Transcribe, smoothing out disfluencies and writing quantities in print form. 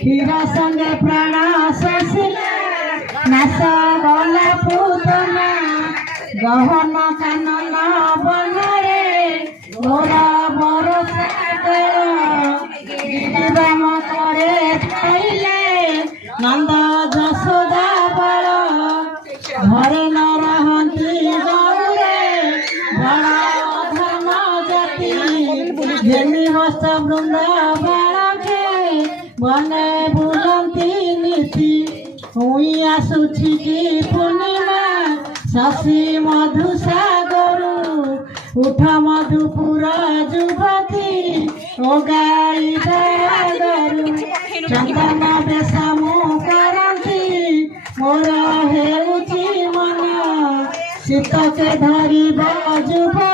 ক্ষীর সঙ্গে প্রাণ শোষিলে নাশ গলা পুতনা গহন কানন বনরে ঘোর বরষা গিরিবাম করে খাইলে নন্দ যশোদা বল ঘরে ন রহନ୍ତି গৌরে বড় ধর্ম জাতি যেমি হস্ত বৃন্দ বাଳକେ বনে বুলନ୍ତି নীতি ହୁଇ ଆସୁଛି କି ପୂର୍ଣ୍ଣିମା ଶଶୀ ମଧୁ ସାଗରୁ ଉଠ ମଧୁପୁର ଯୁବତୀ ଓ ଗାଈ ବାଗରୁ ଚନ୍ଦନ ବେଶ ମୁଁ କରନ୍ତି ମୋର ହେଉଛି ମନ ଶୀତକେ ଧରିବ ଯୁବ